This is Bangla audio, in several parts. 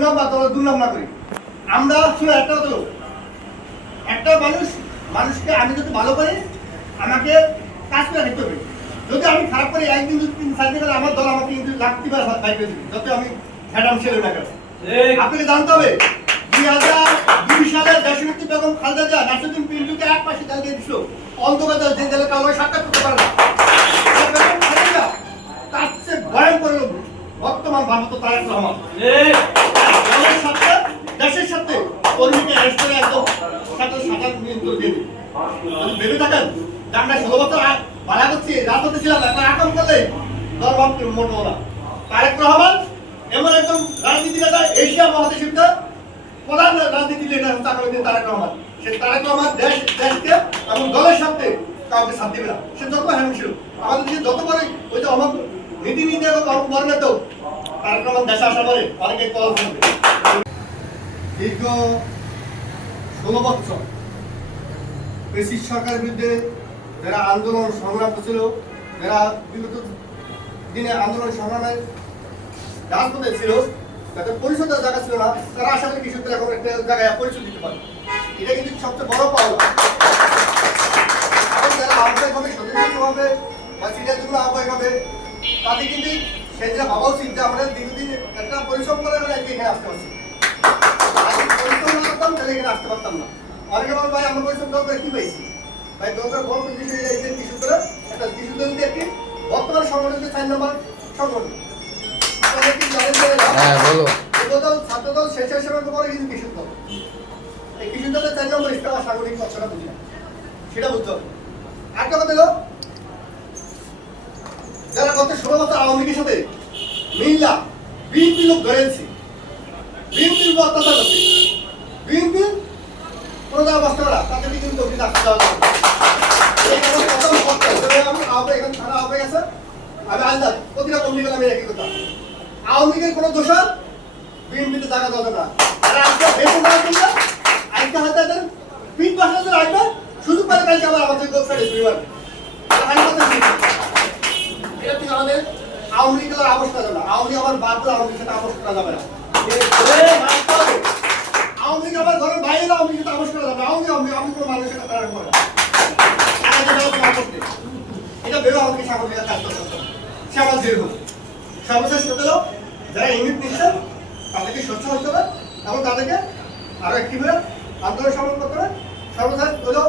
নাম বা দলের দুর্নাম না করি। আমরা শুধু একটা কথা একটা মানুষ মানুষকে আমি যদি ভালো করি আমাকে কাজ করে দেখতে হবে। যদি আমি খারাপ করি একদিন যদি তিন সাইডে গেলে আমার দল আমাকে কিন্তু লাগতে পারে বাইক দিবে। যত আমি ম্যাডাম ছেলে না কেন? আপনাকে জানতে হবে? দুই হাজার দুই সালে দেশনেত্রী বেগম খালেদা জিয়া নাসিরুদ্দিন পিন্টুকে এক পাশে দিয়ে দিছিল। অন্ধকার যে জেলে কালো সাক্ষাৎ করতে পারে না। বর্তমান ভারত তারেক রহমান দলের সাথে দেশের সাথে কর্মীকে অ্যারেস্ট করে একদম সাথে সাঁতার নিয়ন্ত্রণ দিয়ে যদি ভেবে থাকেন যে আমরা ষোলো বছর ভাড়া করছি রাজনীতি ছিলাম এখন আকাম করলে দল ভাবতে মোটো তারেক রহমান এমন একজন রাজনীতি নেতা এশিয়া মহাদেশের প্রধান রাজনীতি লিডার হচ্ছে আগামী দিন তারেক রহমান। সে তারেক রহমান দেশ দেশকে এবং দলের সাথে কাউকে সাথ দিবে না। সে যত হ্যান্ড ছিল আমাদের দেশে যত করে ওই যে অমক নীতি নীতি এবং অমক বর্ণে রহমান দেশে আসার পরে অনেকে কল করবে। দীর্ঘ ষোলো বছর ব্রিটিশ সরকারের বিরুদ্ধে যারা আন্দোলন সংগ্রাম করছিল, যারা বিগত দিনে আন্দোলন সংগ্রামের রাজপথে ছিল যাদের পরিষদের জায়গা ছিল না, তারা আশা করি কৃষকদের এখন একটা জায়গায় পরিচয় দিতে পারে। এটা কিন্তু সবচেয়ে বড় পাওয়া এখন যারা আহ্বায়ক হবে বা সিনিয়র যুগ্ম আহ্বায়ক হবে তাদের কিন্তু সেটা ভাবা উচিত যে আমাদের দীর্ঘদিন একটা পরিশ্রম করে আমরা আজকে এখানে আসতে পারছি। পরিশ্রম না করতাম তাহলে এখানে আসতে পারতাম না। অনেকে বল ভাই আমরা পরিশ্রম করে কি পাইছি ভাই দরকার বড় কিছু যে কৃষকরা একটা কৃষকদের যদি একটি বর্তমান সংগঠনের চার নম্বর সংগঠন। হ্যাঁ বলো। ছাত্রদল করে কিন্তু কৃষক দল। এই কৃষক দলের চার নম্বর বুঝি সেটা বুঝতে হবে। একটা কথা হলো যারা গত ষোলো বছর আওয়ামী লীগের সাথে মিল্লা বিএনপি লোক ধরেছি। বিএনপির উপর অত্যাচার করছে। বিএনপি কোনো জায়গা বসতে পারা তাদেরকে কিন্তু অফিস আসতে দেওয়া আমি আছে আন্দাজ কালকে আমাদের আমাদের আওয়ামী লীগের আবশ করা যাবে না। আওয়ামী আবার বাদ করে আওয়ামী লীগের আবশ করা যাবে না। আওয়ামী লীগ আবার ঘরের বাইরে আওয়ামী লীগের আবশ করা যাবে না। আওয়ামী আওয়ামী আমি কোনো মানুষের সাথে তারা করে এটা ভেবে আমাকে সামনে কাজ করতে হবে। সে আমার দীর্ঘ। সর্বশেষ করতে হলো যারা ইউনিট নিচ্ছেন তাদেরকে স্বচ্ছ হতে হবে এবং তাদেরকে আরও একটি করে আন্দোলন সফল করতে হবে। সর্বশেষ হলো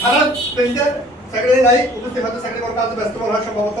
থানা প্রেসিডেন্ট সেক্রেটারি নাই উপস্থিত হয়তো সেক্রেটারি কাজে ব্যস্ত মনে সম্ভবত